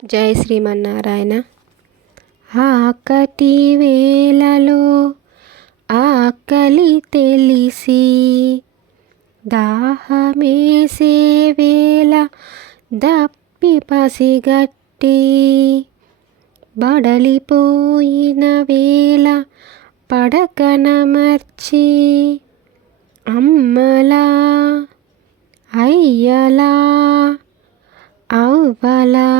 జై శ్రీమన్నారాయణ. ఆకటి వేళలో ఆకలి తెలిసి దాహమేసే వేళ దప్పి పసిగట్టి బడలిపోయిన వేళ పడకనమర్చి అమ్మలా అయ్యలా అవ్వలా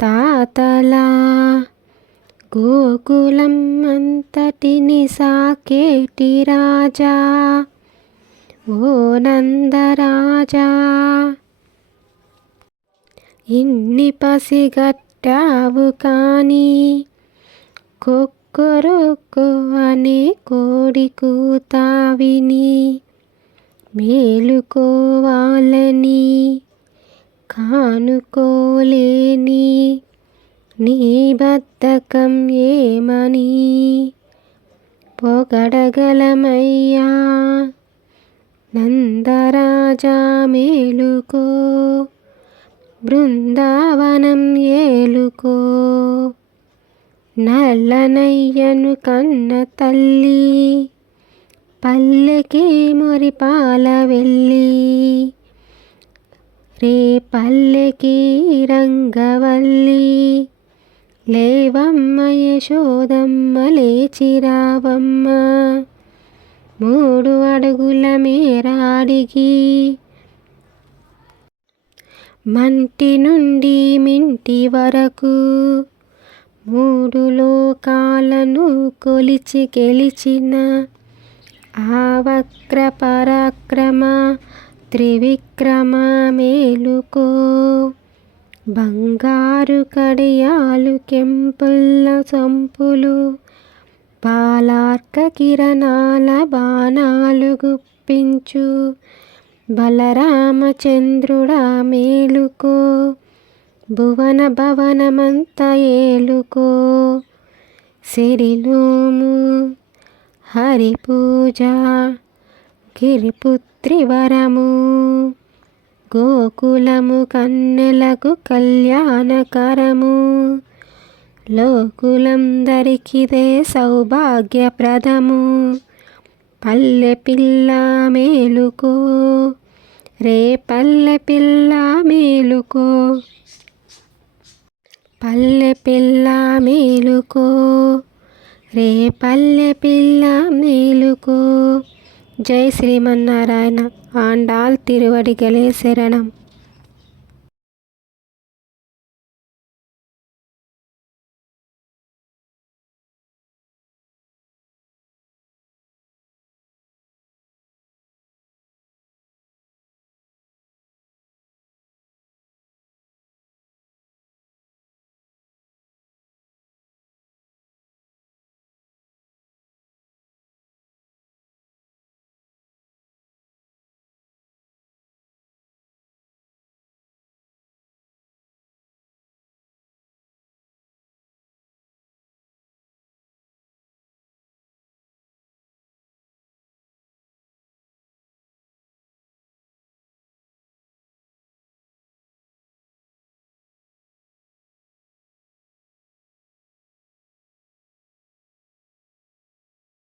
తాతలా గోకులం అంతటిని సాకేటి రాజా ఓ నందరాజా, ఇన్ని పసిగట్టావు కానీ కొక్కరొక్కో అనే కోడి కూత విని మేలుకోవాలని కానుకోలేని నీ బద్ధకం ఏమని పొగడగలమయ్యా. నందరాజా మేలుకో, బృందావనం ఏలుకో, నల్లనయ్యను కన్న తల్లి పల్లెకి మురిపాల వెళ్ళి రే పల్లెకి రంగవల్లి లేవమ్మ యశోదమ్మ లేచిరావమ్మ, 3 అడుగుల మేరాడిగి మంటి నుండి మింటి వరకు 3 లోకాలను కొలిచి గెలిచిన ఆ వక్ర పరాక్రమ త్రివిక్రమ మేలుకో. బంగారు కడియాలు కెంపుల్ల సంపులు బాలార్క కిరణాల బాణాలు గుప్పించు బలరామచంద్రుడా మేలుకో. భువన భవనమంత ఏలుకో. సిరిలోము హరిపూజ గిరిపుత్రి వరము గోకులము కన్నెలకు కళ్యాణకరము. లోకులందరికిదే సౌభాగ్యప్రదము. పల్లె పిల్ల మేలుకో, రే పల్లె పిల్ల మేలుకో, పల్లె పిల్ల మేలుకో, రే పల్లె పిల్ల మేలుకో. జై శ్రీమన్నారాయణ. ఆండాల్ తిరువడిగలే శరణం.